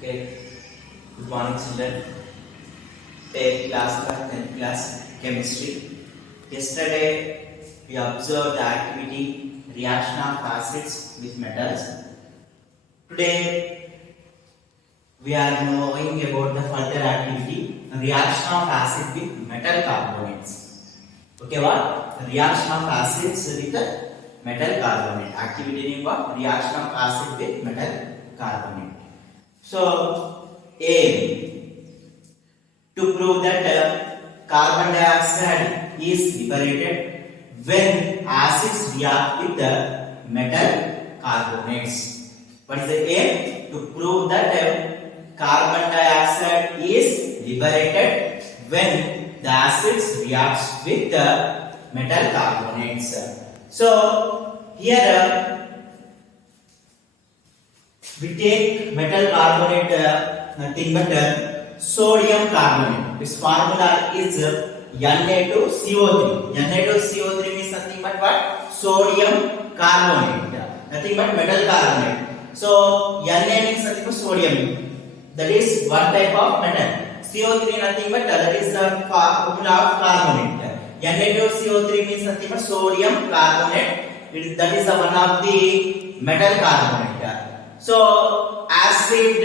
Okay, good morning children. Take class 10th class chemistry. Yesterday we observed the activity reaction of acids with metals. Today we are knowing about the further activity reaction of acid with metal carbonates. Okay, what? Reaction of acids with metal carbonate. Activity name what? Reaction of acid with metal carbonate. So, aim to prove that carbon dioxide is liberated when acids react with the metal carbonates. What is the aim? To prove that carbon dioxide is liberated when the acids reacts with the metal carbonates. So, here we take metal carbonate, nothing but sodium carbonate. Its formula is Na2CO3. Na2CO3 means nothing but what? Sodium carbonate. Nothing but metal carbonate. So Na means nothing but sodium. That is one type of metal. CO3 nothing but that is the formula of carbonate. Na2CO3 means nothing but sodium carbonate. That is the one of the metal carbonate. So acid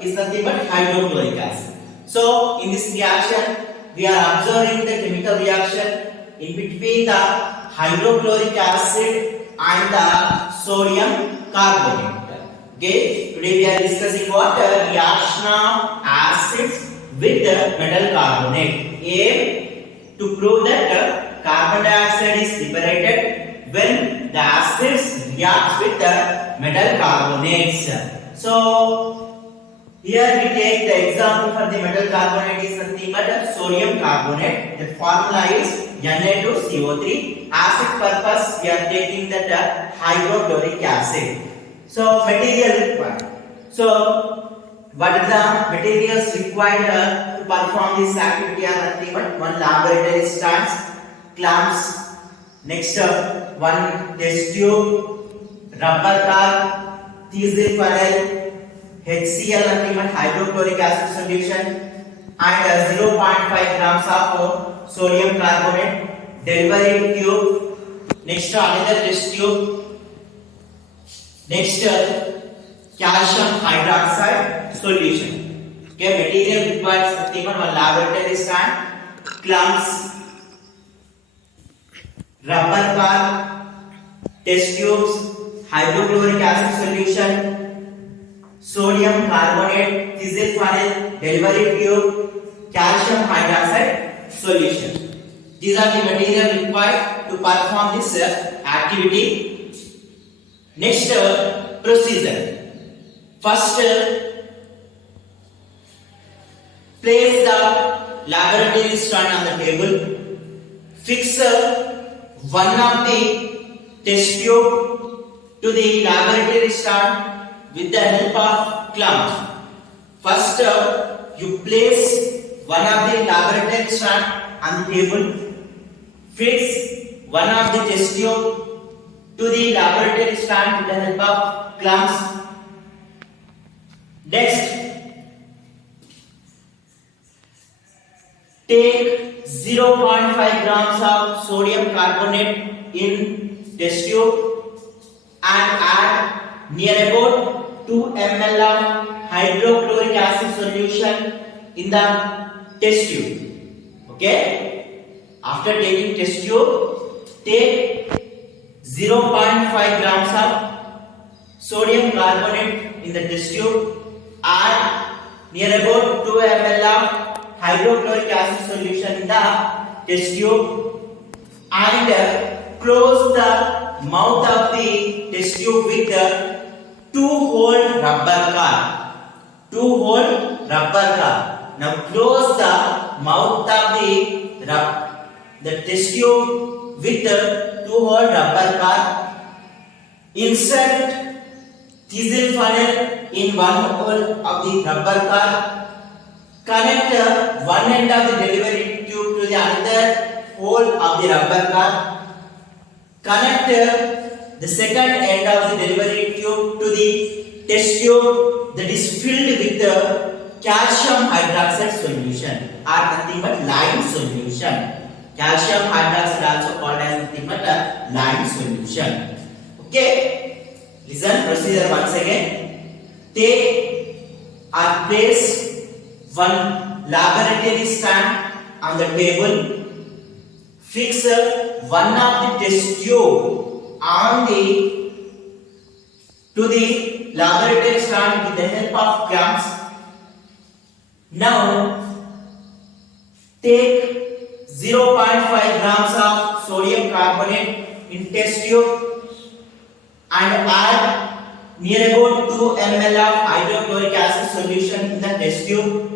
is nothing but hydrochloric acid. So in this reaction we are observing the chemical reaction in between the hydrochloric acid and the sodium carbonate. Okay, today we are discussing what reaction of acids with metal carbonate. Aim to prove that carbon dioxide is liberated when the acids react with the metal carbonates. So here we take the example for the metal carbonate is nothing but sodium carbonate. The formula is Na2CO3. Acid purpose we are taking that hydrochloric acid. So material required. So what are the materials required to perform this activity are nothing but one laboratory stands, clamps, next one test tube, rubber car, diesel funnel, HCl nothing but hydrochloric acid solution, and 0.5 grams of sodium carbonate, delivery tube, next another test tube, next calcium hydroxide solution. Okay, material requires nothing but one laboratory stand, clamps, rubber car, test tubes, hydrochloric acid solution, sodium carbonate, diesel funnel, delivery tube, calcium hydroxide solution. These are the material required to perform this activity. Next procedure. First, place the laboratory stand on the table. Fix one of the test tube to the laboratory stand with the help of clamps. First, you place one of the laboratory stand on the table. Fix one of the test tube to the laboratory stand with the help of clamps. Next, take 0.5 grams of sodium carbonate in test tube and add near about 2 ml of hydrochloric acid solution in the test tube. Okay? After taking test tube, take 0.5 grams of sodium carbonate in the test tube, add near about 2 ml of hydrochloric acid solution in the test tube, and close the mouth of the test tube with the 2-hole rubber car. 2-hole rubber car. Now close the mouth of the test tube with the 2-hole rubber car. Insert diesel funnel in one hole of the rubber car. Connect one end of the delivery tube to the other hole of the rubber car. Connect the second end of the delivery tube to the test tube that is filled with calcium hydroxide solution or nothing but lime solution. Calcium hydroxide also called as nothing but a lime solution. Okay, listen procedure once again. Take or place one laboratory stand on the table. Fix one of the test tube on the to the laboratory stand with the help of clamps. Now take 0.5 grams of sodium carbonate in test tube and add near about 2 ml of hydrochloric acid solution in the test tube.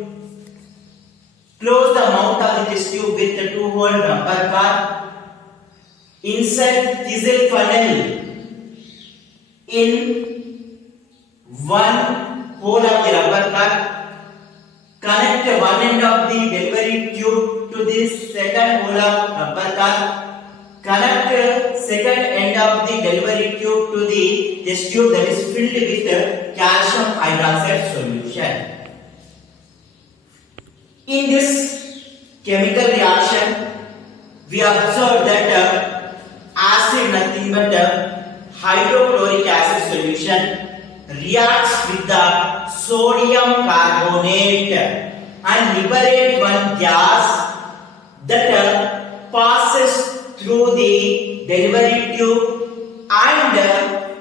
Close the mouth of the test tube with the 2-hole rubber cap. Insert thistle funnel in one hole of the rubber cap. Connect one end of the delivery tube to the second hole of rubber cap. Connect second end of the delivery tube to the test tube that is filled with calcium hydroxide solution. In this chemical reaction, we observe that acid, nothing but hydrochloric acid solution, reacts with the sodium carbonate and liberate one gas that passes through the delivery tube and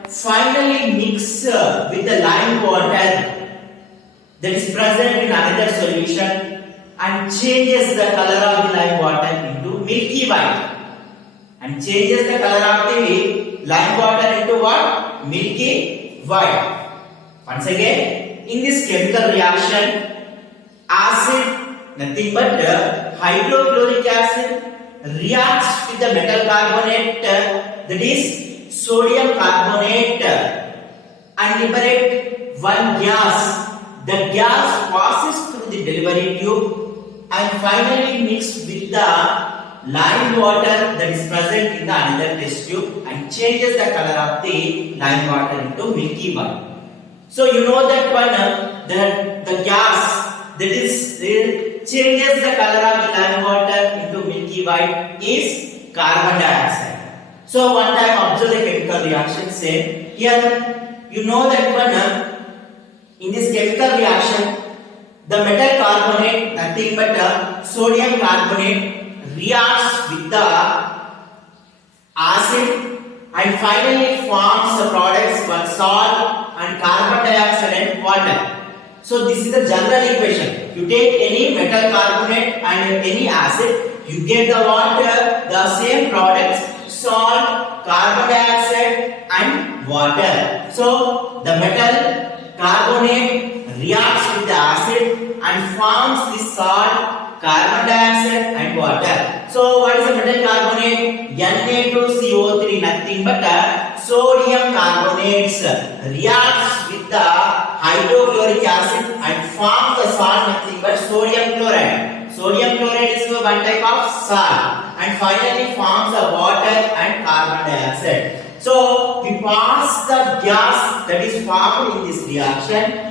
finally mix with the lime water that is present in another solution and changes the color of the lime water into milky white. And changes the color of the lime water into what? Milky white. Once again, in this chemical reaction, acid, nothing but hydrochloric acid, reacts with the metal carbonate, that is sodium carbonate, and liberate one gas. The gas passes through the delivery tube and finally mixed with the lime water that is present in the another test tube and changes the color of the lime water into milky white. So you know that one the gas that is changes the color of the lime water into milky white is carbon dioxide. So one time observe the chemical reaction. Say here you know that one in this chemical reaction the metal carbonate, nothing but sodium carbonate, reacts with the acid and finally forms the products one salt and carbon dioxide and water. So this is the general equation. You take any metal carbonate and any acid, you get the water, the same products, salt, carbon dioxide and water. So the metal carbonate reacts with the acid and forms the salt, carbon dioxide and water. So what is the metal carbonate? Na2CO3, nothing but sodium carbonates, reacts with the hydrochloric acid and forms the salt, nothing but sodium chloride. Sodium chloride is one type of salt and finally forms the water and carbon dioxide. So we pass the gas that is formed in this reaction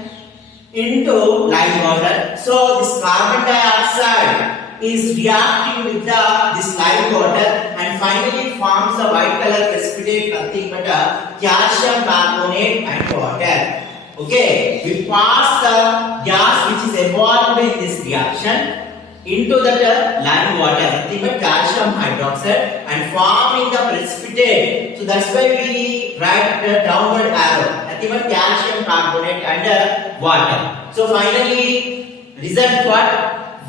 into lime water. So this carbon dioxide is reacting with this lime water and finally forms a white color precipitate, nothing but calcium carbonate and water. Okay, we pass the gas which is evolved in this reaction into that lime water, nothing but calcium hydroxide and forming the precipitate. So that's why we write the downward arrow, nothing but calcium carbonate and water. So finally, result what?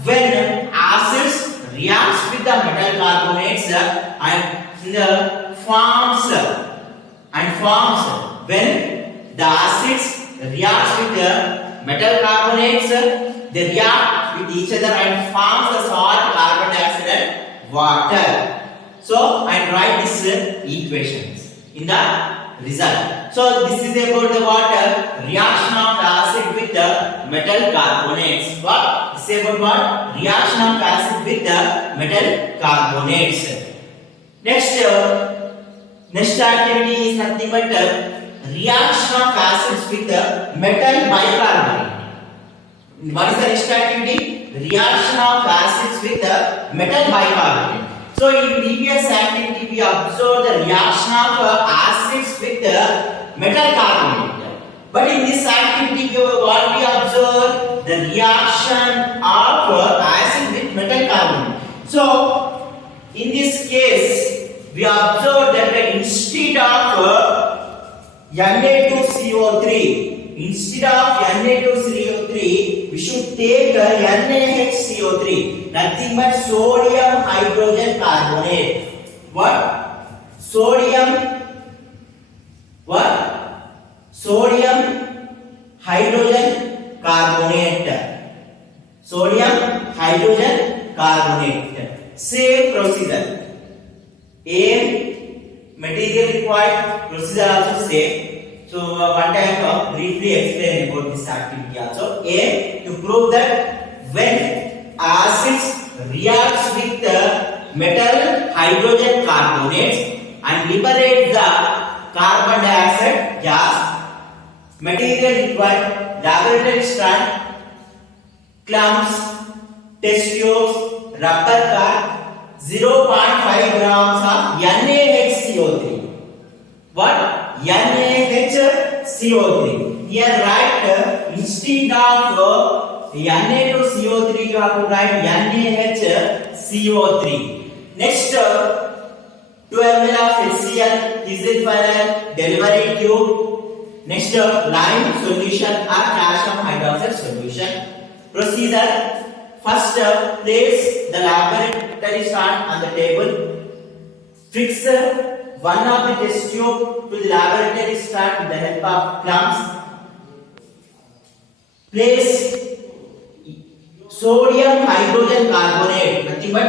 When acids reacts with the metal carbonates and forms when the acids reacts with the metal carbonates, they react with each other and forms the salt, carbon dioxide and water. So I write these equations in the result. So this is about the water reaction of acid with the metal carbonates. What? This is about what? Reaction of acid with the metal carbonates. Next activity is nothing but reaction of acids with metal bicarbonate. What is the next activity? Reaction of acids with metal bicarbonate. So in previous activity we observed the reaction of acids with metal carbonate. But in this activity what we observe? The reaction of acid with metal carbonate. So in this case we observe that instead of Na2CO3, instead of Na2CO3, we should take NaHCO3, nothing but sodium hydrogen carbonate. What? Sodium hydrogen carbonate. Sodium hydrogen carbonate. Same procedure. Material required, procedure also same. So one time of briefly explain about this activity also. To prove that when acids reacts with the metal hydrogen carbonates and liberate the carbon dioxide gas, material required, laboratory stand, clumps, test tubes, rubber car, 0.5 grams of NaHCO3. What? NaHCO3. Here write instead of Na2CO3 you have to write NaHCO3. Next 2 ml of HCl diesel fuel delivery tube. Next lime solution or calcium hydroxide solution. Procedure. First, place the laboratory stand on the table. Fix one of the test tube to the laboratory stand with the help of clamps. Place sodium hydrogen carbonate, nothing but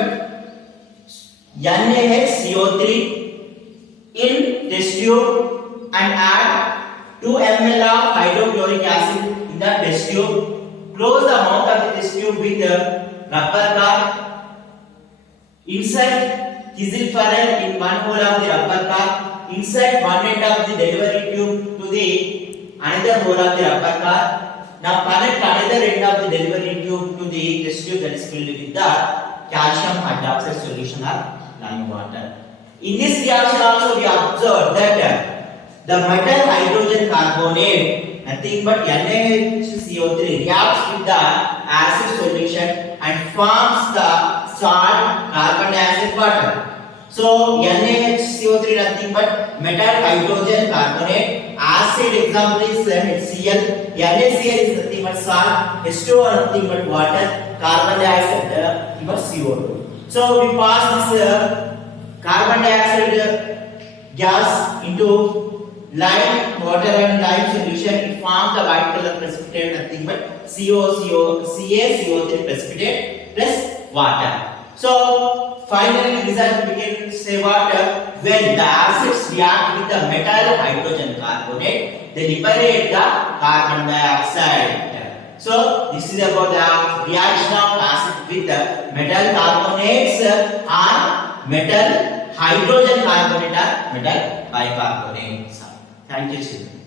NaHCO3 in test tube and add 2 ml of hydrochloric acid in the test tube. Close the mouth of the test tube with rubber cap. Insert Kieselfarel in one hole of the rubber cap. Insert one end of the delivery tube to the another hole of the rubber cap. Now connect another end of the delivery tube to the test tube that is filled with the calcium hydroxide solution or lime water. In this reaction also we observed that the metal hydrogen carbonate, nothing but NaHCO3, reacts with the acid solution and forms the salt carbon dioxide water. So NaHCO3 nothing but metal hydrogen carbonate. Acid example is HCl. NaCl is nothing but salt. H2O nothing but water. Carbon dioxide nothing but CO2. So we pass this carbon dioxide gas into lime, water and lime solution. It forms the white color precipitate, nothing but CaCO3 precipitate plus water. So finally result we can say what? When the acids react with the metal hydrogen carbonate, they liberate the carbon dioxide. So this is about the reaction of acid with the metal carbonates or metal hydrogen carbonate or metal bicarbonate. Thank you, children.